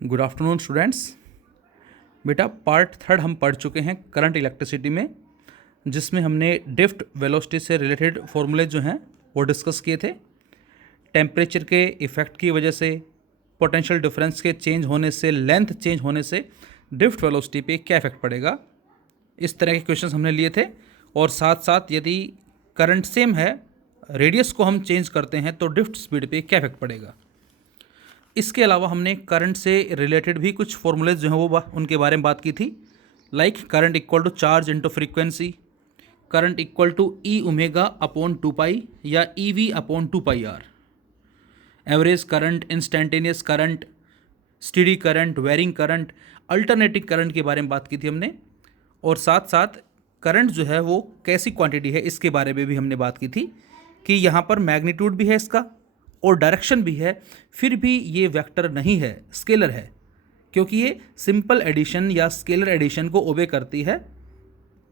Good afternoon students. बेटा part third हम पढ़ चुके हैं करंट इलेक्ट्रिसिटी में, जिसमें हमने ड्रिफ्ट वेलोसिटी से रिलेटेड फॉर्मूले जो हैं वो डिस्कस किए थे। टेम्परेचर के इफ़ेक्ट की वजह से, पोटेंशियल डिफरेंस के चेंज होने से, लेंथ चेंज होने से ड्रिफ्ट वेलोसिटी पे क्या इफेक्ट पड़ेगा, इस तरह के क्वेश्चंस हमने लिए थे। और साथ साथ यदि करंट सेम है, रेडियस को हम चेंज करते हैं तो ड्रिफ्ट स्पीड पे क्या इफेक्ट पड़ेगा। इसके अलावा हमने करंट से रिलेटेड भी कुछ फॉर्मूलेज जो हैं वो उनके बारे में बात की थी। Like current equal to charge into frequency, current equal to E omega upon 2 pi या E V upon 2 pi R, average current, instantaneous current, steady current, varying current, alternating current के बारे में बात की थी हमने। और साथ साथ करंट जो है वो कैसी क्वांटिटी है इसके बारे में भी हमने बात की थी कि यहाँ पर मैग्नीट्यूड भी है इसका और डायरेक्शन भी है, फिर भी ये वेक्टर नहीं है, स्केलर है, क्योंकि ये सिंपल एडिशन या स्केलर एडिशन को ओबे करती है।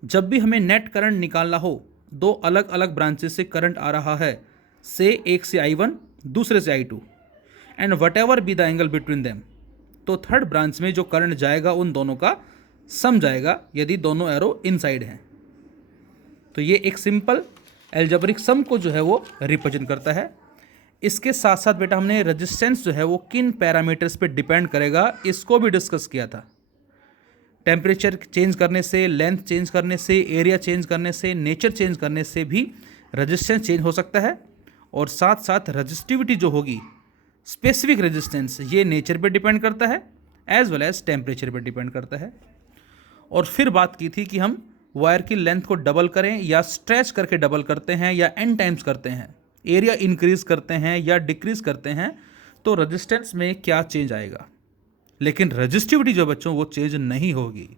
जब भी हमें नेट करंट निकालना हो, दो अलग अलग ब्रांचेस से करंट आ रहा है, से एक से I1 दूसरे से I2, and what ever be the angle between them, तो थर्ड ब्रांच में जो करंट जाएगा उन दोनों का सम जाएगा यदि दोनों एरो इनसाइड हैं। तो ये एक सिंपल एल्जेब्रिक सम को जो है वो रिप्रेजेंट करता है। इसके साथ साथ बेटा हमने रेजिस्टेंस जो है वो किन पैरामीटर्स पे डिपेंड करेगा इसको भी डिस्कस किया था। टेम्परेचर चेंज करने से, लेंथ चेंज करने से, एरिया चेंज करने से, नेचर चेंज करने से भी रेजिस्टेंस चेंज हो सकता है। और साथ साथ रजिस्टिविटी जो होगी, स्पेसिफिक रेजिस्टेंस, ये नेचर पे डिपेंड करता है एज वेल एज टेम्परेचर पे डिपेंड करता है। और फिर बात की थी कि हम वायर की लेंथ को डबल करें या स्ट्रेच करके डबल करते हैं या n टाइम्स करते हैं, एरिया इंक्रीज करते हैं या डिक्रीज करते हैं, तो रेजिस्टेंस में क्या चेंज आएगा। लेकिन रजिस्टिविटी जो बच्चों वो चेंज नहीं होगी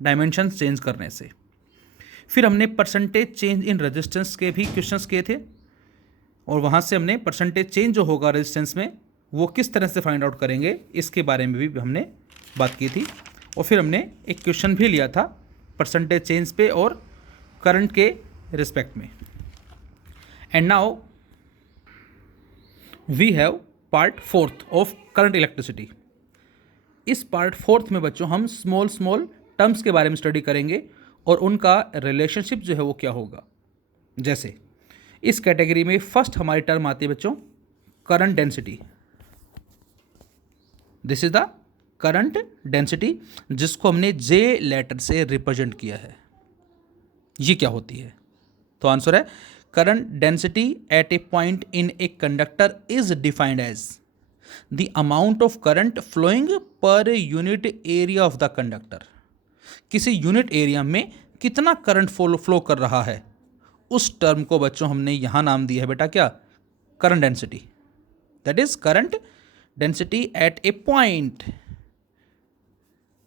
डायमेंशन चेंज करने से। फिर हमने परसेंटेज चेंज इन रेजिस्टेंस के भी क्वेश्चंस किए थे, और वहाँ से हमने परसेंटेज चेंज जो होगा रेजिस्टेंस में वो किस तरह से फाइंड आउट करेंगे इसके बारे में भी हमने बात की थी। और फिर हमने एक क्वेश्चन भी लिया था परसेंटेज चेंज पे और करंट के रिस्पेक्ट में। And now we have part fourth of current electricity. इस पार्ट फोर्थ में बच्चों हम स्मॉल स्मॉल टर्म्स के बारे में स्टडी करेंगे और उनका रिलेशनशिप जो है वो क्या होगा। जैसे इस कैटेगरी में फर्स्ट हमारी टर्म आती है बच्चों current density. This is the current density, जिसको हमने जे लेटर से रिप्रेजेंट किया है। ये क्या होती है? तो आंसर है current density at a point in a conductor is defined as the amount of current flowing per unit area of the conductor. किसी यूनिट एरिया में कितना करंट फ्लो कर रहा है, उस टर्म को बच्चों हमने यहां नाम दिया है बेटा क्या? Current density. That is current density at a point.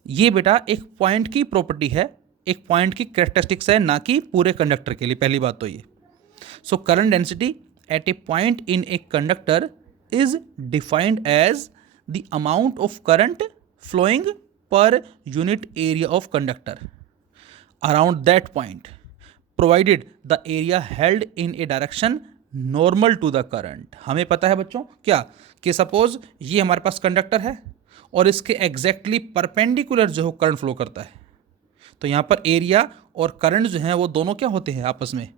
ये बेटा एक पॉइंट की प्रॉपर्टी है, एक पॉइंट की कैरेक्टरिस्टिक्स है, ना कि पूरे कंडक्टर के लिए। पहली बात तो ये। So current density at a point in a conductor is defined as the amount of current flowing per unit area of conductor around that point, provided the area held in a direction normal to the current. हमें पता है बच्चों क्या कि suppose ये हमारे पास conductor है और इसके एग्जैक्टली परपेंडिकुलर जो है करंट फ्लो करता है, तो यहाँ पर एरिया और करंट जो है वो दोनों क्या होते हैं आपस में?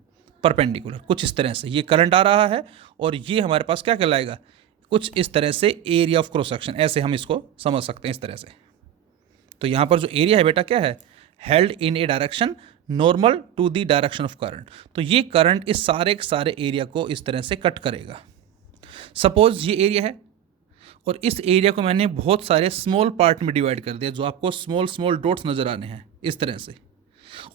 परपेंडिकुलर। कुछ इस तरह से ये करंट आ रहा है और ये हमारे पास क्या कहलाएगा? कुछ इस तरह से एरिया ऑफ क्रॉस सेक्शन, ऐसे हम इसको समझ सकते हैं इस तरह से। तो यहाँ पर जो एरिया है बेटा क्या है? Held in a direction normal to the direction of current. तो ये करंट इस सारे के सारे एरिया को इस तरह से कट करेगा। सपोज ये एरिया है और इस एरिया को मैंने बहुत सारे स्मॉल पार्ट में डिवाइड कर दिया, जो आपको स्मॉल स्मॉल डॉट्स नज़र आने हैं इस तरह से,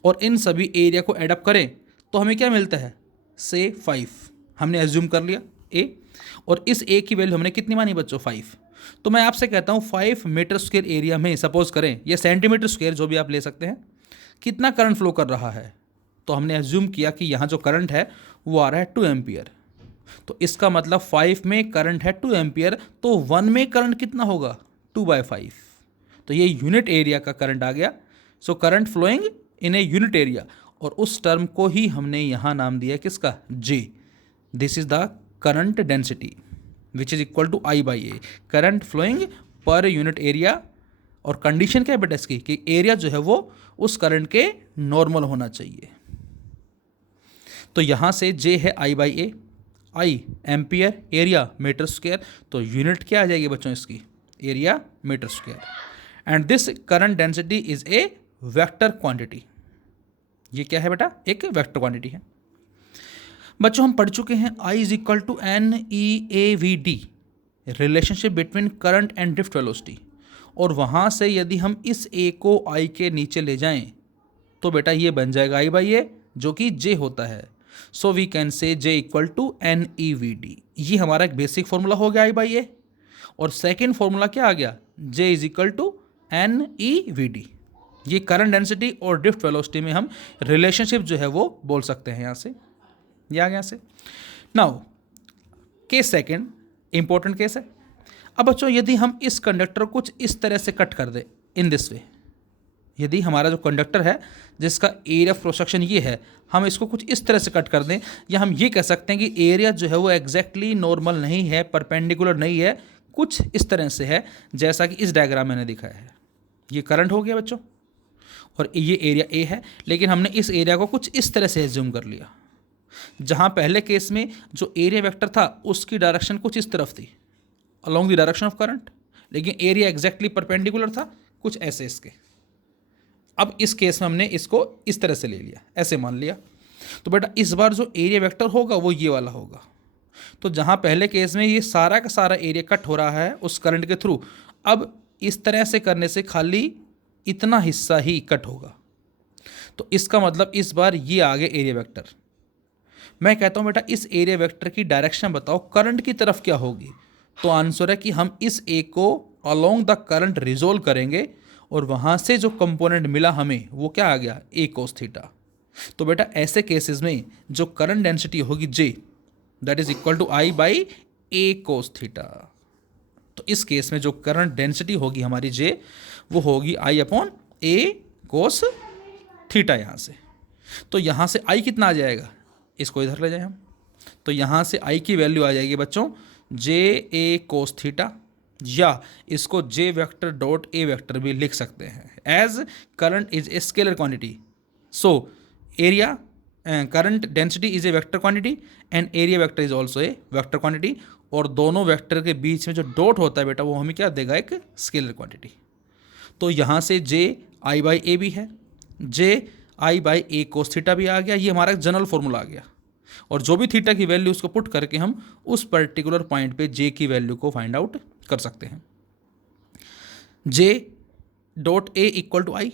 और इन सभी एरिया को एडअप करें तो हमें क्या मिलता है? से 5 हमने एज्यूम कर लिया ए, और इस ए की वैल्यू हमने कितनी मानी बच्चों? 5। तो मैं आपसे कहता हूँ 5 मीटर स्क्वायर एरिया में सपोज करें, या सेंटीमीटर स्क्वायर जो भी आप ले सकते हैं, कितना करंट फ्लो कर रहा है? तो हमने एज्यूम किया कि यहाँ जो करंट है वो आ रहा है 2 एम्पियर। तो इसका मतलब 5 में करंट है 2 एम्पियर, तो 1 में करंट कितना होगा? 2/5। तो ये यूनिट एरिया का करंट आ गया। So current flowing in a unit area, और उस टर्म को ही हमने यहाँ नाम दिया किसका? J. This is the current density which is equal to I/A, current flowing per unit area, और कंडीशन क्या है बेटा इसकी कि एरिया जो है वो उस करंट के नॉर्मल होना चाहिए। तो यहाँ से J है I by A, I ampere, area metre square, तो यूनिट क्या आ जाएगी बच्चों इसकी, area metre square. And this current density is a vector quantity. ये क्या है बेटा, एक वेक्टर क्वांटिटी है। बच्चों हम पढ़ चुके हैं I is equal to N E A V D, relationship between current and drift velocity, और वहाँ से यदि हम इस A को I के नीचे ले जाएं तो बेटा ये बन जाएगा I बाई ए, जो कि J होता है। So we can say J equal to N E V D. ये हमारा एक बेसिक फॉर्मूला हो गया I बाई ए, और सेकेंड फॉर्मूला क्या आ गया, J is equal to N E V D. ये करंट डेंसिटी और ड्रिफ्ट वेलोसिटी में हम रिलेशनशिप जो है वो बोल सकते हैं। यहाँ से ये आ गया से। Now case second, important case है। अब बच्चों यदि हम इस कंडक्टर को कुछ इस तरह से कट कर दें, इन दिस वे, यदि हमारा जो कंडक्टर है जिसका एरिया ऑफ क्रॉस सेक्शन ये है, हम इसको कुछ इस तरह से कट कर दें, या हम ये कह सकते हैं कि एरिया जो है वो एग्जैक्टली नॉर्मल नहीं है, परपेंडिकुलर नहीं है, कुछ इस तरह से है जैसा कि इस डायग्राम मैंने दिखाया है। ये करंट हो गया बच्चों, और ये एरिया ए है, लेकिन हमने इस एरिया को कुछ इस तरह से एज्यूम कर लिया। जहाँ पहले केस में जो एरिया वेक्टर था उसकी डायरेक्शन कुछ इस तरफ थी, along the direction of current, लेकिन एरिया एग्जैक्टली परपेंडिकुलर था, कुछ ऐसे इसके। अब इस केस में हमने इसको इस तरह से ले लिया, ऐसे मान लिया। तो बेटा इस बार जो एरिया वेक्टर होगा वो ये वाला होगा। तो जहाँ पहले केस में ये सारा का सारा एरिया कट हो रहा है उस करंट के थ्रू, अब इस तरह से करने से खाली इतना हिस्सा ही कट होगा। तो इसका मतलब इस बार ये आ गया एरिया वेक्टर। मैं कहता हूँ बेटा इस एरिया वेक्टर की डायरेक्शन बताओ करंट की तरफ क्या होगी, तो आंसर है कि हम इस ए को अलोंग द करंट रिजोल्व करेंगे, और वहाँ से जो कंपोनेंट मिला हमें वो क्या आ गया, ए कोस थीटा। तो बेटा ऐसे केसेस में जो करंट डेंसिटी होगी J, that is equal to I by A cos theta. तो इस केस में जो करंट डेंसिटी होगी हमारी J, वो होगी I upon A cos theta. यहाँ से तो यहाँ से I कितना आ जाएगा, इसको इधर ले जाए हम, तो यहाँ से I की वैल्यू आ जाएगी बच्चों J ए कोस थीटा, या इसको J vector dot A vector भी लिख सकते हैं as current is a scalar quantity. So area current density is a vector quantity and area vector is also a vector quantity, और दोनों वेक्टर के बीच में जो डॉट होता है बेटा वो हमें क्या देगा, एक स्केलर क्वांटिटी। तो यहाँ से J I बाई ए भी है, J I by A cos theta भी आ गया, ये हमारा जनरल फॉर्मूला आ गया। और जो भी थीटा की वैल्यू उसको पुट करके हम उस पर्टिकुलर पॉइंट पे J की वैल्यू को फाइंड आउट कर सकते हैं। J dot A equal to I.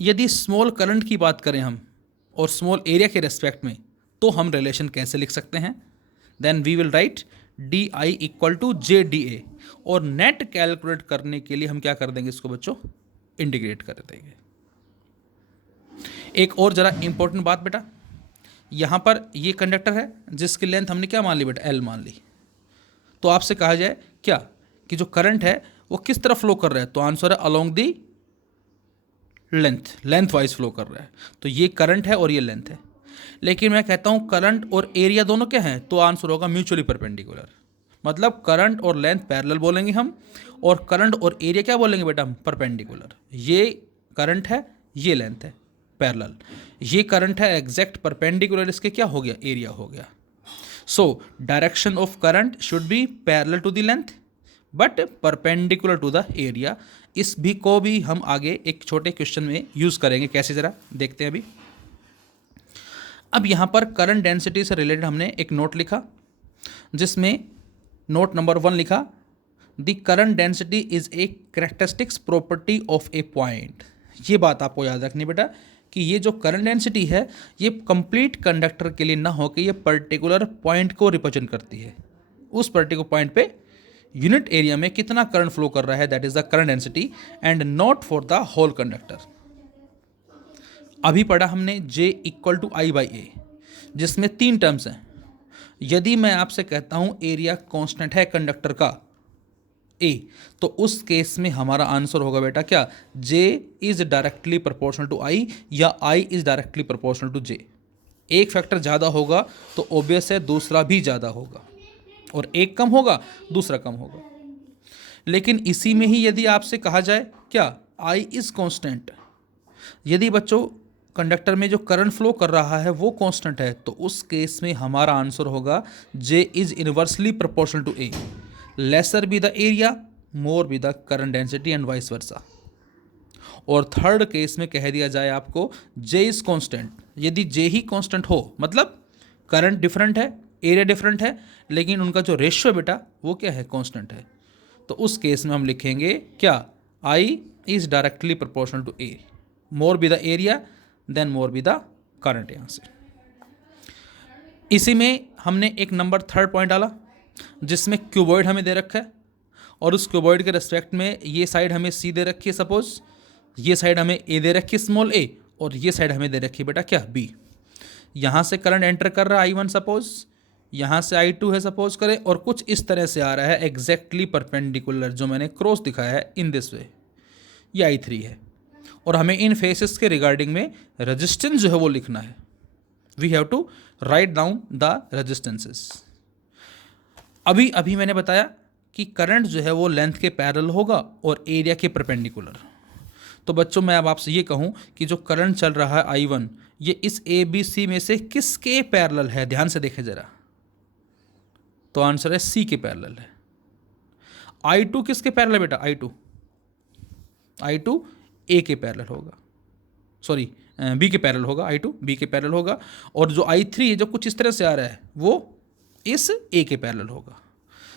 यदि स्मॉल करंट की बात करें हम और स्मॉल एरिया के रेस्पेक्ट में, तो हम रिलेशन कैसे लिख सकते हैं, then we will write D I equal to J D A, और नेट कैलकुलेट करने के लिए हम क्या कर देंगे, इसको बच्चों इंटीग्रेट कर देंगे। एक और जरा इंपॉर्टेंट बात बेटा, यहाँ पर ये कंडक्टर है जिसकी लेंथ हमने क्या मान ली बेटा, एल मान ली। तो आपसे कहा जाए क्या कि जो करंट है वो किस तरफ फ्लो कर रहा है, तो आंसर है along the length wise flow कर रहा है। तो ये करंट है और ये लेंथ है। लेकिन मैं कहता हूँ करंट और एरिया दोनों क्या हैं, तो आंसर होगा म्यूचुअली परपेंडिकुलर। मतलब करंट और लेंथ पैरेलल बोलेंगे हम, और करंट और एरिया क्या बोलेंगे बेटा हम, परपेंडिकुलर। ये करंट है, ये लेंथ है पैरेलल, ये करंट है एग्जैक्ट परपेंडिकुलर, इसके क्या हो गया, एरिया हो गया। So direction of current should be parallel to the length but perpendicular to the area. इस भी को भी हम आगे एक छोटे क्वेश्चन में यूज़ करेंगे, कैसे ज़रा देखते हैं अभी। अब यहाँ पर करंट डेंसिटी से रिलेटेड हमने एक नोट लिखा, जिसमें नोट नंबर 1 लिखा, the current density is A characteristics property of A point. ये बात आपको याद रखनी बेटा कि ये जो करंट डेंसिटी है ये कंप्लीट कंडक्टर के लिए ना हो कि ये पर्टिकुलर पॉइंट को रिप्रेजेंट करती है। उस पर्टिकुलर पॉइंट पे यूनिट एरिया में कितना करंट फ्लो कर रहा है, that is the current density, and not for the whole conductor. अभी पढ़ा हमने J equal to I by A, जिसमें 3 टर्म्स हैं। यदि मैं आपसे कहता हूँ एरिया कांस्टेंट है कंडक्टर का A, तो उस केस में हमारा आंसर होगा बेटा क्या, J is directly proportional to I या I is directly proportional to J। एक फैक्टर ज़्यादा होगा तो ऑब्वियस है दूसरा भी ज़्यादा होगा, और एक कम होगा दूसरा कम होगा। लेकिन इसी में ही यदि आपसे कहा जाए क्या आई इज कांस्टेंट, यदि बच्चों कंडक्टर में जो करंट फ्लो कर रहा है वो कांस्टेंट है, तो उस केस में हमारा आंसर होगा J is inversely proportional to A, lesser be the area more be the current density and vice versa. और थर्ड केस में कह दिया जाए आपको जे इज कांस्टेंट, यदि जे ही कांस्टेंट हो मतलब करंट डिफरेंट है, एरिया डिफरेंट है, लेकिन उनका जो रेशियो बेटा वो क्या है, कांस्टेंट है, तो उस केस में हम लिखेंगे क्या I is directly proportional to A, more be the area then more be the current. यहाँ से इसी में हमने एक नंबर थर्ड पॉइंट डाला जिसमें क्यूबॉइड हमें दे रखा है और उस क्यूबॉइड के रेस्पेक्ट में ये साइड हमें सी दे रखी है, सपोज ये साइड हमें ए दे रखी है स्मॉल ए, और ये साइड हमें दे रखी है बेटा क्या बी। यहाँ से करंट एंटर कर रहा है I1 सपोज, यहाँ से I2 है सपोज करें, और कुछ इस तरह से आ रहा है एग्जैक्टली परपेंडिकुलर, जो मैंने क्रॉस दिखाया है इन दिस वे, ये I3 है, और हमें इन फेसेस के रिगार्डिंग में रेजिस्टेंस जो है वो लिखना है। We have to write down the resistances. अभी अभी मैंने बताया कि करंट जो है वो लेंथ के पैरेलल होगा और एरिया के परपेंडिकुलर। तो बच्चों मैं अब आपसे ये कहूँ कि जो करंट चल रहा है I1 ये इस ए बी सी में से किसके पैरेलल है, ध्यान से देखें जरा, तो आंसर है सी के पैरेलल है। I2 किसके पैरेलल है बेटा, I2 ए के पैरेलल होगा, सॉरी बी के पैरेलल होगा, I2 बी के पैरेलल होगा, और जो I3 है जो कुछ इस तरह से आ रहा है वो इस ए के पैरेलल होगा।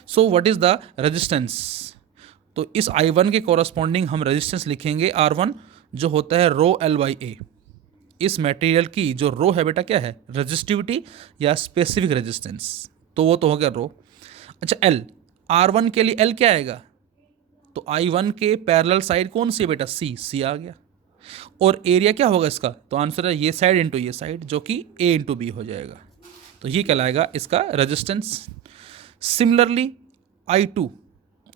So what is the resistance, तो इस I1 के कॉरस्पॉन्डिंग हम रेजिस्टेंस लिखेंगे R1 जो होता है रो L बाई ए। इस मटेरियल की जो रो है बेटा क्या है, रेजिस्टिविटी या स्पेसिफिक रेजिस्टेंस, तो वो तो हो गया रो। अच्छा L, R1 के लिए L क्या आएगा, तो I1 के पैरेलल साइड कौन सी है बेटा, सी आ गया, और एरिया क्या होगा इसका, तो आंसर है ये साइड इंटू ये साइड जो कि A इंटू बी हो जाएगा, तो ये कहलाएगा इसका रेजिस्टेंस। सिमिलरली I2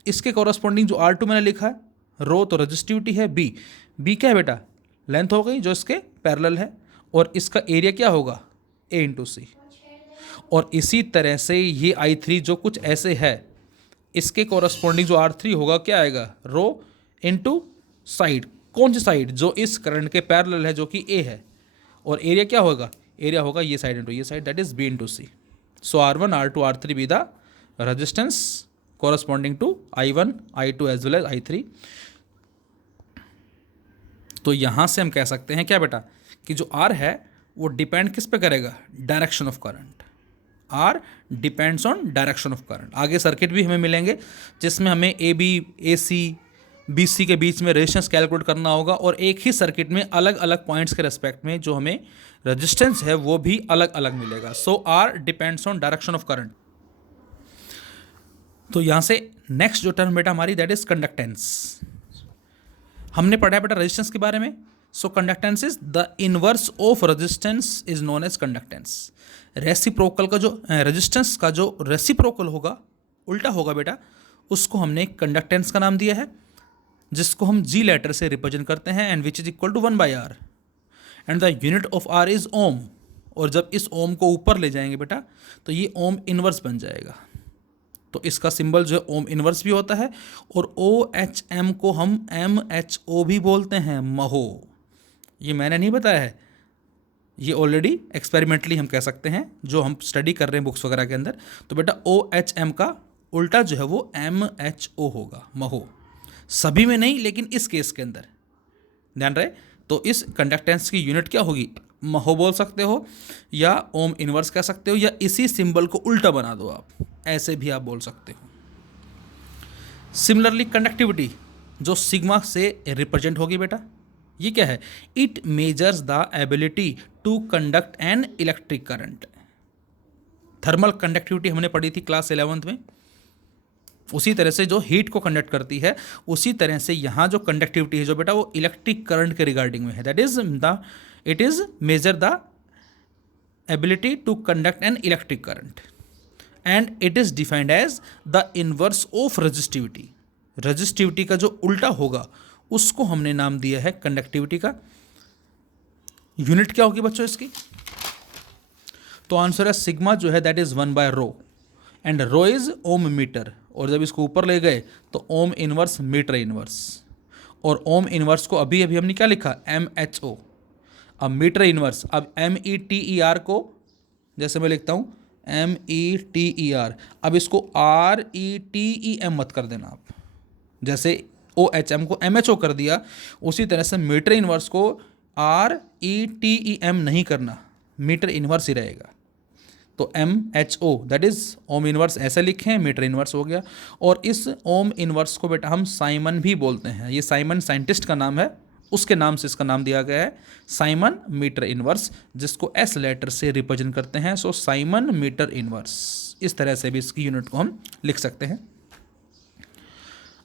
इसके कॉरस्पॉन्डिंग जो R2 मैंने लिखा है रो, तो रेजिस्टिविटी है बी क्या है बेटा, लेंथ हो गई जो इसके पैरेलल है, और इसका एरिया क्या होगा A इंटू सी, और इसी तरह से ये I3 जो कुछ ऐसे है इसके कॉरस्पॉन्डिंग जो R3 होगा क्या आएगा, रो इंटू साइड, कौन सी साइड, जो इस करंट के पैरेलल है जो कि A है, और एरिया क्या होगा, एरिया होगा ये साइड इंटू ये side, that is B into C. So R1 R2 R3 be the resistance corresponding to I1 I2 as well as I3। तो यहाँ से हम कह सकते हैं क्या बेटा कि जो R है वो डिपेंड किस पे करेगा, direction of current, R depends on direction of current. आगे सर्किट भी हमें मिलेंगे जिसमें हमें AB AC BC के बीच में रेजिस्टेंस कैलकुलेट करना होगा, और एक ही सर्किट में अलग अलग पॉइंट्स के रेस्पेक्ट में जो हमें रेजिस्टेंस है वो भी अलग अलग मिलेगा। सो R depends on direction of current. तो यहाँ से नेक्स्ट जो टर्म बेटा हमारी दैट इज कंडक्टेंस। हमने पढ़ा है बेटा रेजिस्टेंस के बारे में। So conductance is the inverse of resistance is known as conductance. Reciprocal का जो रेजिस्टेंस का जो रेसिप्रोकल होगा, उल्टा होगा बेटा, उसको हमने कंडक्टेंस का नाम दिया है, जिसको हम G लेटर से रिप्रेजेंट करते हैं, and which is equal to 1/R, and the unit of R is ohm. और जब इस ओम को ऊपर ले जाएंगे बेटा तो ये ओम इनवर्स बन जाएगा, तो इसका सिंबल जो है ओम इनवर्स भी होता है, और OHM को हम MHO भी बोलते हैं, महो। ये मैंने नहीं बताया है, ये ऑलरेडी एक्सपेरिमेंटली हम कह सकते हैं जो हम स्टडी कर रहे हैं बुक्स वगैरह के अंदर। तो बेटा OHM का उल्टा जो है वो MHO होगा, महो। सभी में नहीं लेकिन इस केस के अंदर ध्यान रहे। तो इस कंडक्टेंस की यूनिट क्या होगी, महो बोल सकते हो, या ओम इनवर्स कह सकते हो, या इसी सिंबल को उल्टा बना दो आप, ऐसे भी आप बोल सकते हो। सिमिलरली कंडक्टिविटी जो सिग्मा से रिप्रेजेंट होगी बेटा, ये क्या है, it measures the ability to conduct an electric current. Thermal conductivity हमने पढ़ी थी क्लास 11th में, उसी तरह से जो हीट को कंडक्ट करती है उसी तरह से यहाँ जो कंडक्टिविटी है जो बेटा वो इलेक्ट्रिक करंट के रिगार्डिंग में है, that is the it is measure the ability to conduct an electric current, and it is defined as the inverse of resistivity. Resistivity का जो उल्टा होगा उसको हमने नाम दिया है कंडक्टिविटी का। यूनिट क्या होगी बच्चों इसकी, तो आंसर है सिग्मा जो है that is 1/ρ, and ρ is ohm metre. और जब इसको ऊपर ले गए तो ओम इनवर्स मीटर इनवर्स, और ओम इनवर्स को अभी अभी हमने क्या लिखा, MHO। अब मीटर इनवर्स, अब METER को जैसे मैं लिखता हूँ METER, अब इसको RETEM मत कर देना आप, जैसे OHM को MHO कर दिया, उसी तरह से मीटर इनवर्स को RETEM नहीं करना, मीटर इनवर्स ही रहेगा। तो MHO that is ohm inverse ऐसे लिखें, मीटर इनवर्स हो गया। और इस ओम इनवर्स को बेटा हम साइमन भी बोलते हैं, ये साइमन साइंटिस्ट का नाम है, उसके नाम से इसका नाम दिया गया है साइमन मीटर इनवर्स, जिसको S लेटर से रिप्रेजेंट करते हैं। सो साइमन मीटर इनवर्स, इस तरह से भी इसकी यूनिट को हम लिख सकते हैं।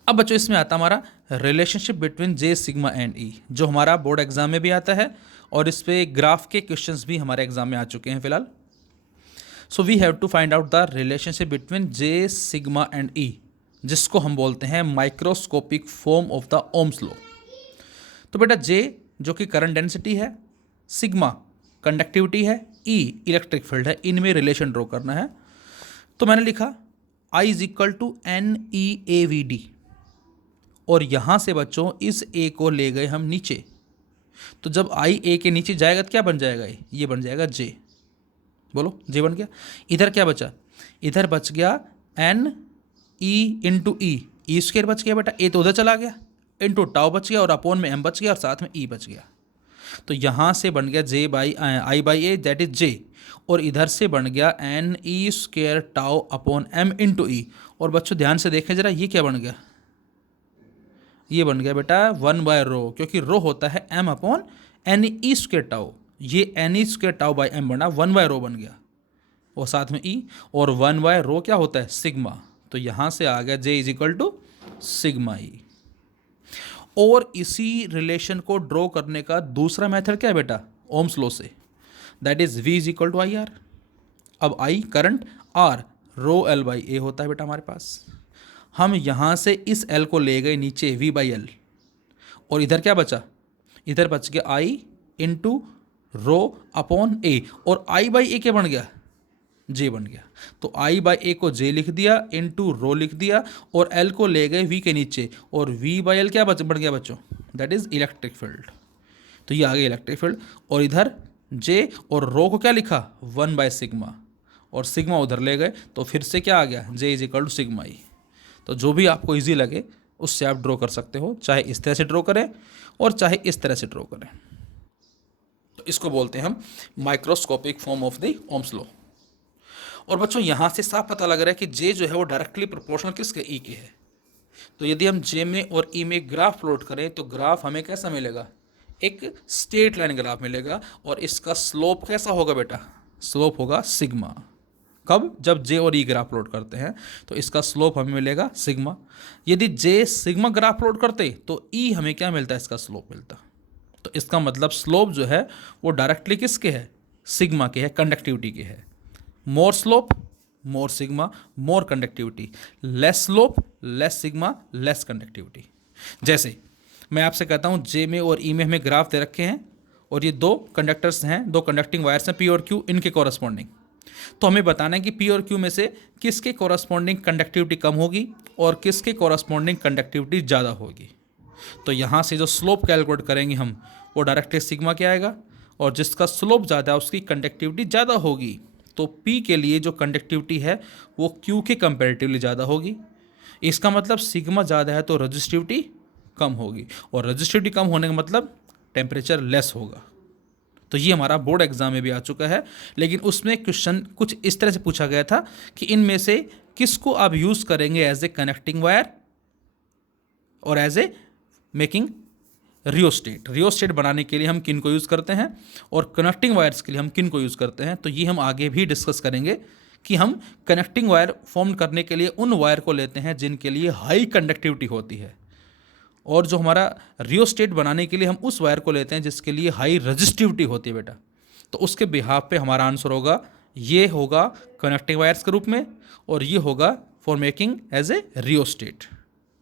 अब बच्चों इसमें आता हमारा relationship between J sigma and E, जो हमारा बोर्ड एग्जाम में भी आता है और इस पे ग्राफ के क्वेश्चंस भी हमारे एग्जाम में आ चुके हैं फिलहाल। So we have to find out the relationship between J sigma and E, जिसको हम बोलते हैं microscopic form of the Ohm's law. तो बेटा J जो कि करंट डेंसिटी है, सिग्मा कंडक्टिविटी है, E इलेक्ट्रिक फील्ड है, इनमें रिलेशन ड्रॉ करना है। तो मैंने लिखा I is equal to NEAVD, और यहाँ से बच्चों इस A को ले गए हम नीचे, तो जब I A के नीचे जाएगा तो क्या बन जाएगा, ये बन जाएगा J। बोलो J बन गया। इधर क्या बचा, इधर बच गया NE इंटू E स्क्वायर बच गया बेटा, A तो उधर चला गया, इंटू टाउ बच गया और अपॉन में M बच गया और साथ में E बच गया। तो यहाँ से बन गया J by I by A that is J, और इधर से बन गया NE square tau upon M into E। और बच्चों ध्यान से देखें जरा, ये क्या बन गया, ये बन गया बेटा 1 बाय रो, क्योंकि रो होता है M upon NE square tau, ये NE square tau by M बना 1 बाय रो बन गया, और साथ में E, और 1 बाय रो क्या होता है, सिग्मा। तो यहाँ से आ गया J is equal to sigma E। और इसी रिलेशन को ड्रॉ करने का दूसरा मेथड क्या है बेटा, ओम्स लॉ से, that is V is equal to IR। अब I current, R rho L by A होता है बेटा हमारे पास। हम यहाँ से इस L को ले गए नीचे V बाई L, और इधर क्या बचा, इधर बच गया I into rho upon A, और I बाई A क्या बन गया, J बन गया। तो I बाई A को J लिख दिया, इंटू रो लिख दिया, और L को ले गए V के नीचे, और V बाई L क्या बन गया बच्चों, दैट इज इलेक्ट्रिक फील्ड। तो ये आ गया इलेक्ट्रिक फील्ड, और इधर J और रो को क्या लिखा 1 बाय सिग्मा, और सिग्मा उधर ले गए, तो फिर से क्या आ गया J is equal to sigma E। तो जो भी आपको ईजी लगे उससे आप ड्रॉ कर सकते हो, चाहे इस तरह से ड्रॉ करें और चाहे इस तरह से ड्रॉ करें। तो इसको बोलते हैं हम microscopic form of the Ohm's law. और बच्चों यहाँ से साफ पता लग रहा है कि J जो है वो डायरेक्टली प्रोपोर्शनल किसके, E के है। तो यदि हम J में और E में ग्राफ प्लॉट करें तो ग्राफ हमें कैसा मिलेगा, एक स्ट्रेट लाइन ग्राफ मिलेगा, और इसका स्लोप कैसा होगा बेटा, स्लोप होगा सिग्मा। कब, जब J और E ग्राफ प्लॉट करते हैं तो इसका स्लोप हमें मिलेगा सिग्मा। यदि J सिग्मा ग्राफ प्लॉट करते तो E हमें क्या मिलता है, इसका स्लोप मिलता। तो इसका मतलब स्लोप जो है वो डायरेक्टली किसके है, सिग्मा के है, कंडक्टिविटी के है। More slope more sigma more conductivity, less slope less sigma less conductivity. जैसे मैं आपसे कहता हूँ J में और E में हमें ग्राफ दे रखे हैं, और ये दो कंडक्टर्स हैं, दो कंडक्टिंग वायर्स हैं P और Q, इनके कॉरस्पॉन्डिंग। तो हमें बताना है कि P और Q में से किसके कॉरस्पॉन्डिंग कंडक्टिविटी कम होगी और किसके कॉरस्पॉन्डिंग कंडक्टिविटी ज़्यादा होगी। तो यहाँ से जो स्लोप कैलकुलेट करेंगे हम, वो डायरेक्टली सिग्मा क्या आएगा, और जिसका स्लोप ज़्यादा है उसकी कंडक्टिविटी ज़्यादा होगी। तो P के लिए जो कंडक्टिविटी है वो Q के कंपेरेटिवली ज़्यादा होगी। इसका मतलब सिग्मा ज़्यादा है तो रजिस्टिविटी कम होगी, और रजिस्टिविटी कम होने का मतलब टेम्परेचर लेस होगा। तो ये हमारा बोर्ड एग्जाम में भी आ चुका है, लेकिन उसमें क्वेश्चन कुछ इस तरह से पूछा गया था कि इनमें से किसको आप यूज़ करेंगे एज ए कनेक्टिंग वायर और as a making rheostat. Rheostat बनाने के लिए हम किन को यूज़ करते हैं और कनेक्टिंग वायर्स के लिए हम किन को यूज़ करते हैं। तो ये हम आगे भी डिस्कस करेंगे कि हम कनेक्टिंग वायर फॉर्म करने के लिए उन वायर को लेते हैं जिनके लिए हाई कंडक्टिविटी होती है, और जो हमारा रियोस्टेट बनाने के लिए हम उस वायर को लेते हैं जिसके लिए हाई रजिस्टिविटी होती है बेटा। तो उसके बिहाफ पे हमारा आंसर होगा, ये होगा कनेक्टिंग वायर्स के रूप में, और ये होगा for making as a rheostat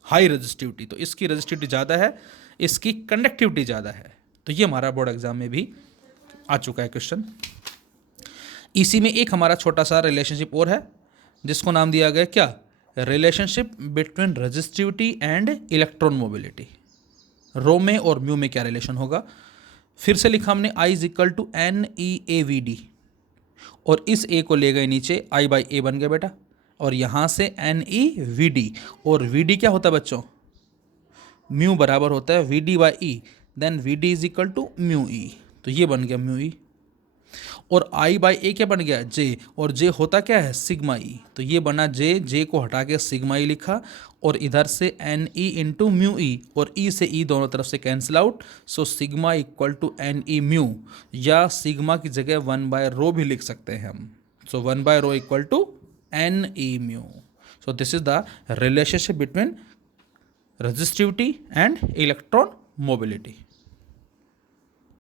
high resistivity. तो इसकी रजिस्टिविटी ज़्यादा है, इसकी कंडक्टिविटी ज़्यादा है। तो ये हमारा बोर्ड एग्जाम में भी आ चुका है क्वेश्चन। इसी में एक हमारा छोटा सा रिलेशनशिप और है जिसको नाम दिया गया क्या, relationship between resistivity and electron mobility. Rho में और म्यू में क्या रिलेशन होगा? फिर से लिखा हमने I is equal to N E A V D, और इस ए को ले गए नीचे, I बाई ए बन गया बेटा, और यहाँ से एन ई वी डी, और वी डी क्या होता है बच्चों? म्यू बराबर होता है V D by E, then V D is equal to mu E, तो ये बन गया म्यू ई। और आई बाई ए क्या बन गया? जे, और जे होता क्या है? सिग्मा ई, तो ये बना जे, जे को हटा के सिग्मा ई लिखा, और इधर से N E into mu E, और ई से ई दोनों तरफ से cancel out, so sigma equal to N E mu, या सिग्मा की जगह 1/रो भी लिख सकते हैं हम, सो 1/रो equal to N E mu. So this is the relationship between resistivity and electron mobility.